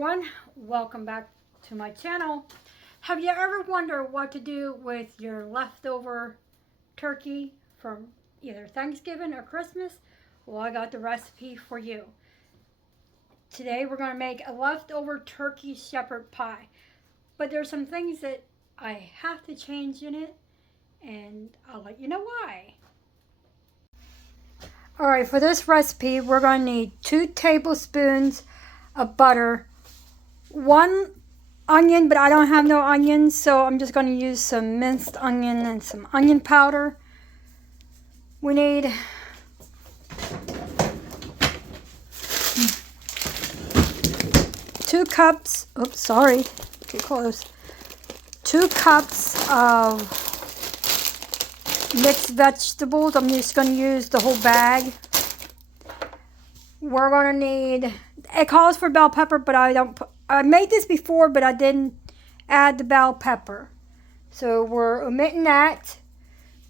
everyone, welcome back to my channel. Have you ever wondered what to do with your leftover turkey from either Thanksgiving or Christmas? Well, I got the recipe for you. Today we're going to make a leftover turkey shepherd pie, but there's some things that I have to change in it, and I'll let you know why. Alright, for this recipe we're going to need 2 tablespoons of butter, 1 onion, but I don't have no onions, so I'm just going to use some minced onion and some onion powder. We need 2 cups, oops, sorry, too close. 2 cups of mixed vegetables. I'm just going to use the whole bag. We're going to need, it calls for bell pepper, but I made this before, but I didn't add the bell pepper. So we're omitting that.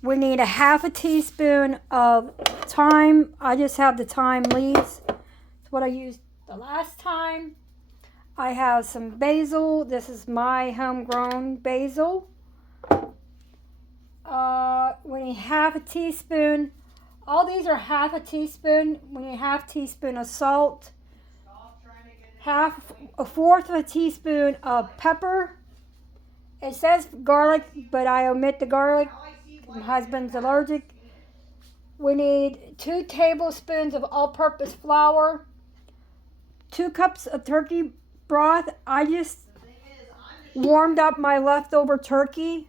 We need a half a teaspoon of thyme. I just have the thyme leaves. It's what I used the last time. I have some basil. This is my homegrown basil. We need half a teaspoon. All these are half a teaspoon. We need half a teaspoon of salt. A fourth of a teaspoon of pepper. It says garlic, but I omit the garlic. My husband's allergic. We need 2 tablespoons of all-purpose flour. 2 cups of turkey broth. I just warmed up my leftover turkey.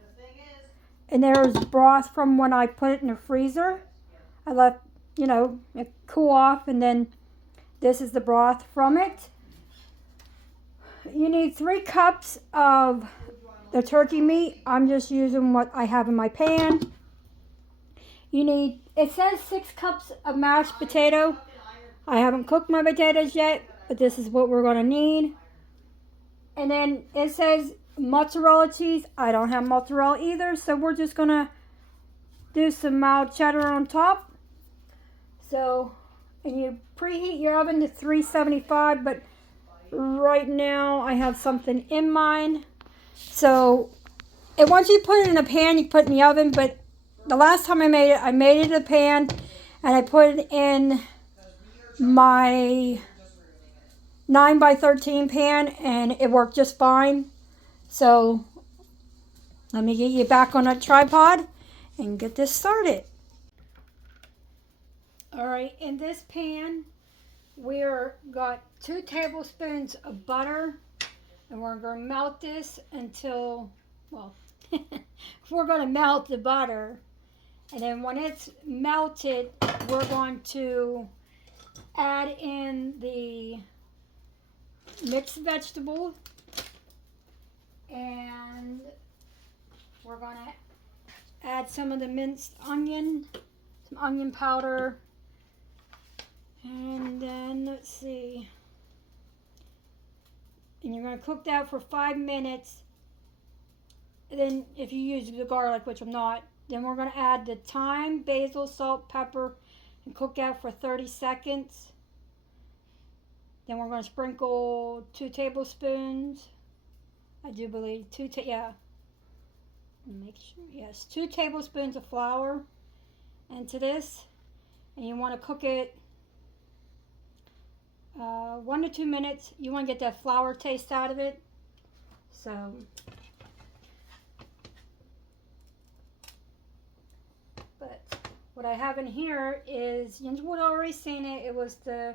And there's broth from when I put it in the freezer. I left, it cool off, and then this is the broth from it. You need 3 cups of the turkey meat. I'm just using what I have in my pan. You need, it says 6 cups of mashed potato. I haven't cooked my potatoes yet, but this is what we're going to need. And then it says mozzarella cheese. I don't have mozzarella either, so we're just going to do some mild cheddar on top. So, and you preheat your oven to 375, but right now I have something in mind. So, and once you put it in a pan, you put it in the oven, but the last time I made it in a pan, and I put it in my 9x13 pan, and it worked just fine. So, let me get you back on a tripod and get this started. Alright, in this pan, we're got 2 tablespoons of butter, and we're going to melt this until, well, we're going to melt the butter. And then when it's melted, we're going to add in the mixed vegetable, and we're going to add some of the minced onion, some onion powder, and then let's see, and you're going to cook that for 5 minutes. And then if you use the garlic, which I'm not, then we're going to add the thyme, basil, salt, pepper, and cook that for 30 seconds. Then we're going to sprinkle 2 tablespoons. I do believe 2 make sure, yes, 2 tablespoons of flour into this. And you want to cook it 1 to 2 minutes. You want to get that flour taste out of it. So, but what I have in here is, you would already seen it. It was the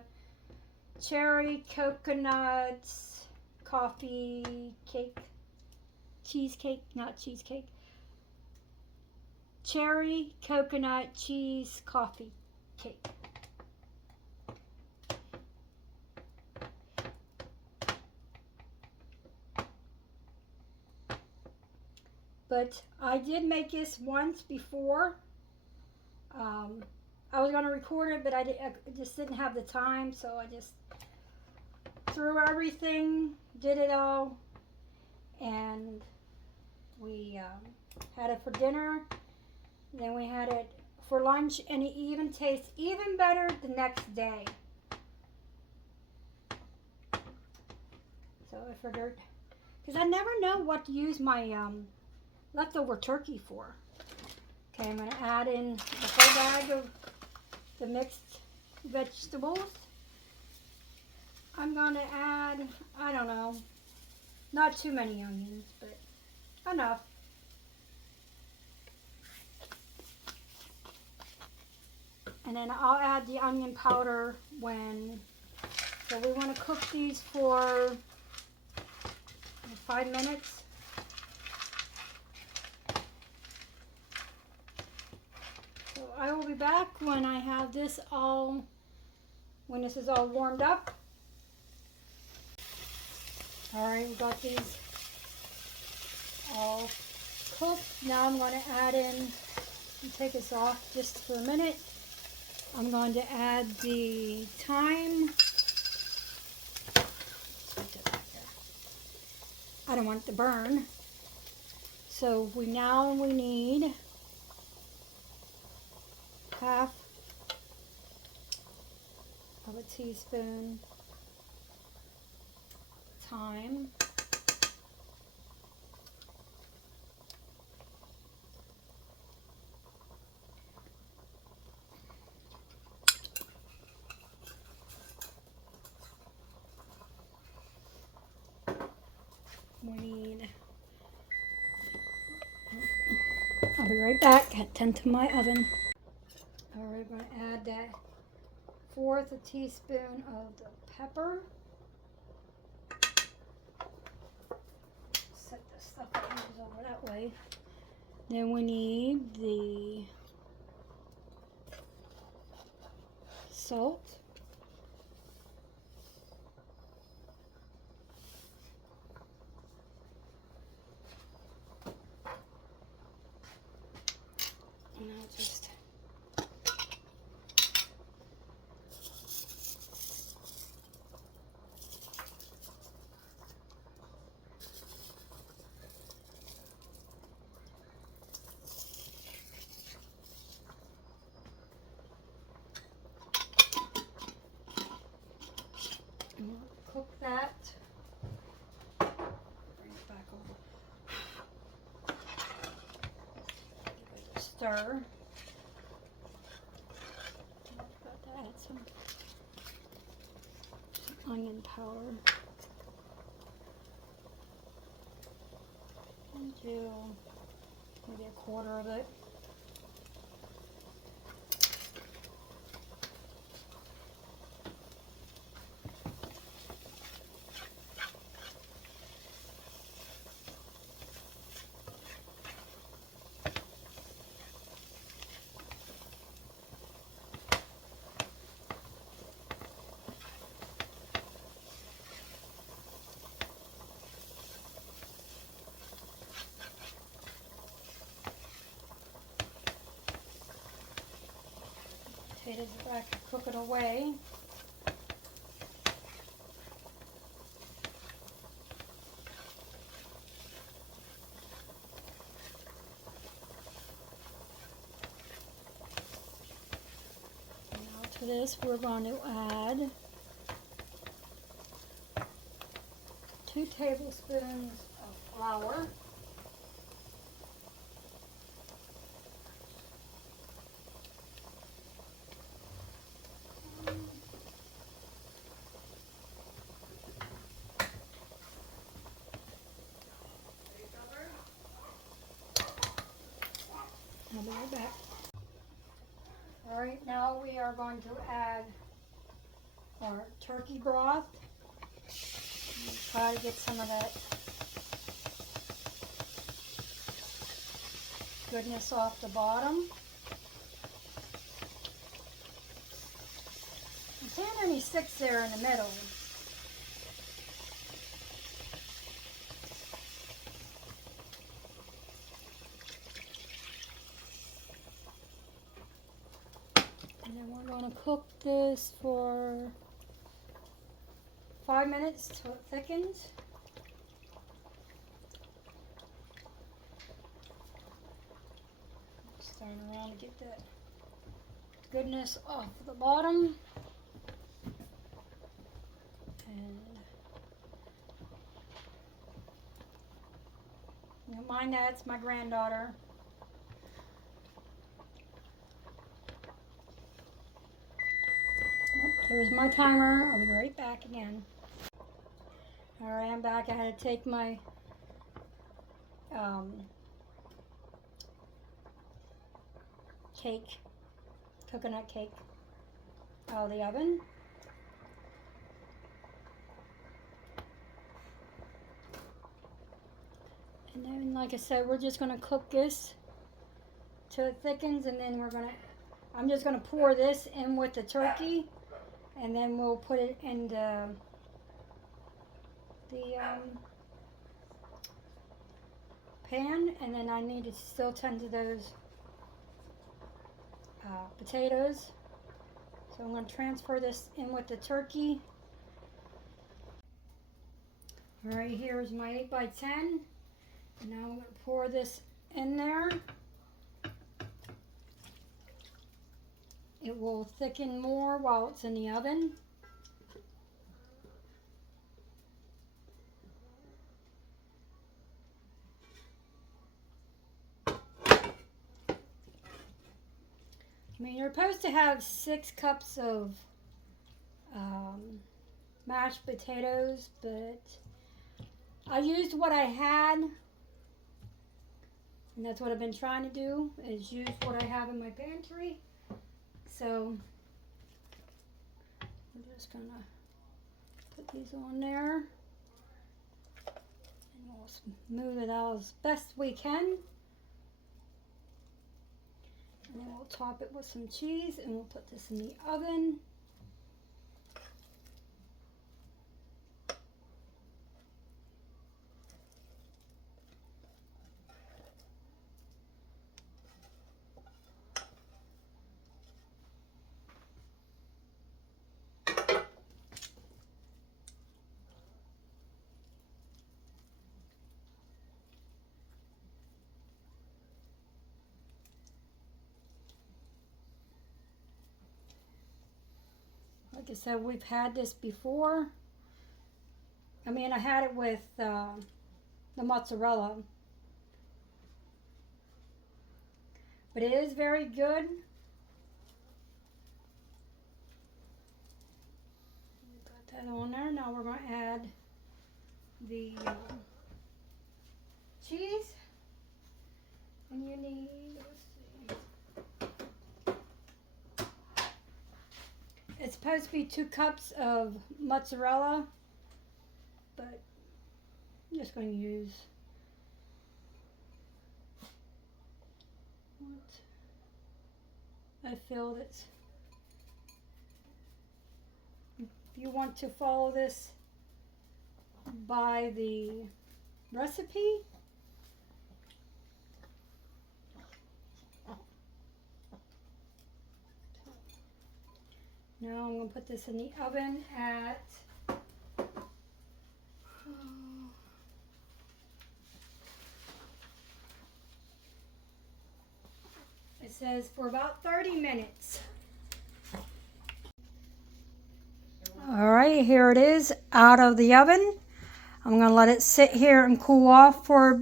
cherry coconuts coffee cake, cheesecake, not cheesecake. Cherry coconut cheese coffee cake. But I did make this once before. I was going to record it, but I just didn't have the time, so I just threw everything, did it all, and we had it for dinner. Then we had it for lunch, and it even tastes even better the next day. So I figured, because I never know what to use my leftover turkey for. Okay, I'm going to add in the whole bag of the mixed vegetables. I'm going to add, I don't know, not too many onions, but enough. And then I'll add the onion powder when, so we want to cook these for 5 minutes. So I will be back when I have this all, when this is all warmed up. Alright, we got these all cooked. Now I'm going to add in, take this off just for a minute. I'm going to add the thyme. I don't want it to burn. So we need half of a teaspoon thyme. We need, I'll be right back, attend to my oven. Alright, I'm going to add that 1/4 teaspoon of the pepper. Set this stuff over that way. Then we need the salt. And I'll just cook that. Bring it back over. Give it a stir. Got to add some onion powder. And do maybe 1/4 of it. Potatoes back to cook it away. Now to this we're going to add 2 tablespoons of flour. I'll be right back. Alright, now we are going to add our turkey broth. Try to get some of that goodness off the bottom. I'm seeing any sticks there in the middle. And then we're going to cook this for 5 minutes till it thickens. Stirring around to get that goodness off the bottom. And Don't mind that, it's my granddaughter. There's my timer. I'll be right back again. Alright, I'm back. I had to take my cake, coconut cake, out of the oven. And then, like I said, we're just going to cook this till it thickens, and then I'm just going to pour this in with the turkey, and then we'll put it in the pan, and then I need to still tend to those potatoes. So I'm going to transfer this in with the turkey. Alright, here's my 8x10. And now I'm going to pour this in there. It will thicken more while it's in the oven. I mean, you're supposed to have 6 cups of mashed potatoes, but I used what I had, and that's what I've been trying to do, is use what I have in my pantry. So I'm just gonna put these on there, and we'll smooth it out as best we can. And then we'll top it with some cheese, and we'll put this in the oven. Like I said, we've had this before. I mean, I had it with the mozzarella. But it is very good. Got that on there. Now we're going to add the cheese. And you need, let's see. It's supposed to be 2 cups of mozzarella, but I'm just going to use what I feel that's. If you want to follow this by the recipe, now I'm going to put this in the oven at it says for about 30 minutes. Alright, here it is out of the oven. I'm going to let it sit here and cool off for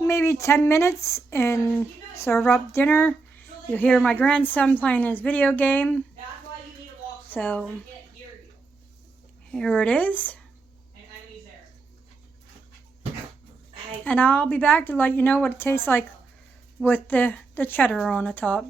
maybe 10 minutes and serve up dinner. You'll hear my grandson playing his video game. So, here it is. And I'll be back to let you know what it tastes like with the cheddar on the top.